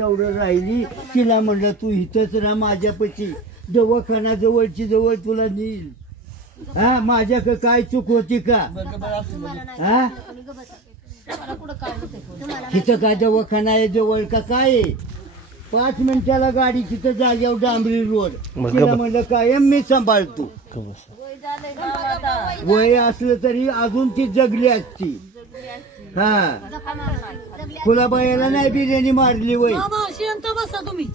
आठवडं राहिली तिला म्हणलं तू इथंच राहा माझ्यापाशी दवाखाना जवळची जवळ तुला नेईल हा माझ्याकडे काय चूक होती का हा तिथं काय दवाखाना आहे जवळ का काय 5 मिनिटाला गाडी तिथं जाग्यावर डांबरी रोड तिला म्हणलं कायम मी सांभाळतो वय असलं तरी अजून ती जगली असती हा फुलाबाईला नाही बिर्याणी मारली वय बसा तुम्ही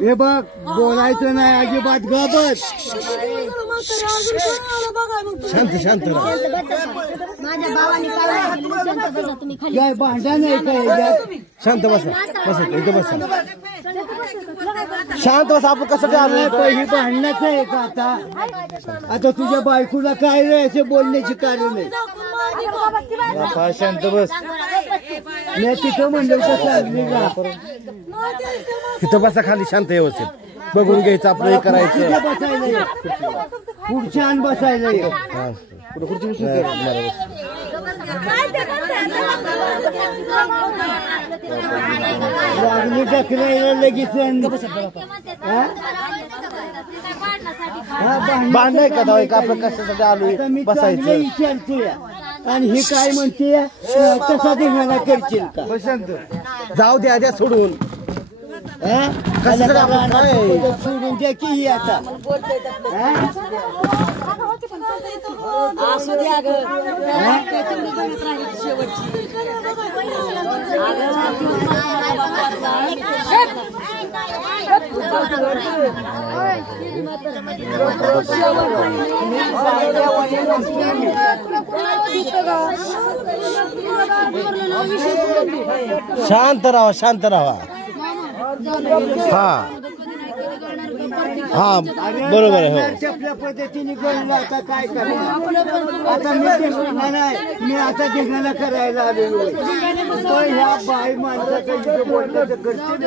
हे बघ बोलायचं नाही अजिबात गबस शांत शांत काय भांडण आहे काय शांत बसा बसा इथं बसा शांत बसा आपण कसं पहिली भांडणच आहे का आता तुझ्या बायकोला काय रे असे बोलण्याची कारण आहे शांत बस मी तिथं म्हणलं तर चांगली का तिथं बसा खाली शांत व्यवस्थित बघून घ्यायचं आपलं हे करायचं बसायला पुढच्या बसायला लागली टकरायला लगेच भांडाय का दावा का आपलं कशासाठी आलो बसायचं विचारतोय आणि हे काय म्हणते तसा धिंगाणा करशील का जाऊ द्या द्या सोडून सोडून द्या की ही आता शांत राहा शांत राहा हा हा बरोबर आहे हो आपल्या पद्धतीने कळलं आता काय करणार आता मी आता धिंगाणा करायला आलेलो ह्या बाई माणसाचं बोललं तर करते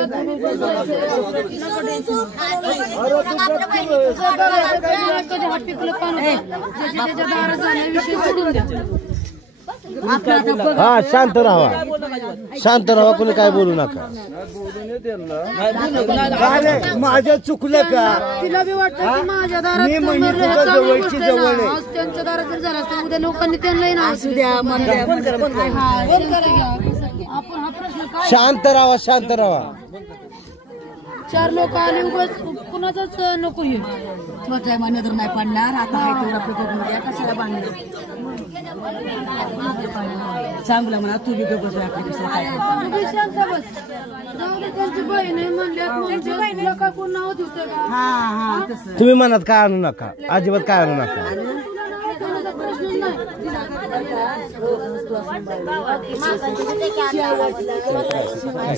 हा शांत राहा कोणी काय बोलू नका माझं चुकलं का तिला बी वाटतं माझ्या दारात मी म्हणजे तुझ्या जवळची जवळ आहे त्यांच्या दारात जर झालं असतं उद्या लोकांनी त्यांना ना असू द्या आपण हा प्रश्न काय शांत राहा 4 लोक आले उगाच कुणाचाच नको हे म्हटलंय मान्य तर नाही पाडणार आता हाय तेवढं आपलं बघून द्या कशाला बांधणार चांगलं म्हणा तू बी बस आपली कशाला काय शांत बस जाऊ दे त्यांची बहीण आहे म्हणल्या का कोण नाव ठेवतं का हा तसं तुम्ही मनात काय आणू नका अजिबात काय आणू नका प्रश्न नाही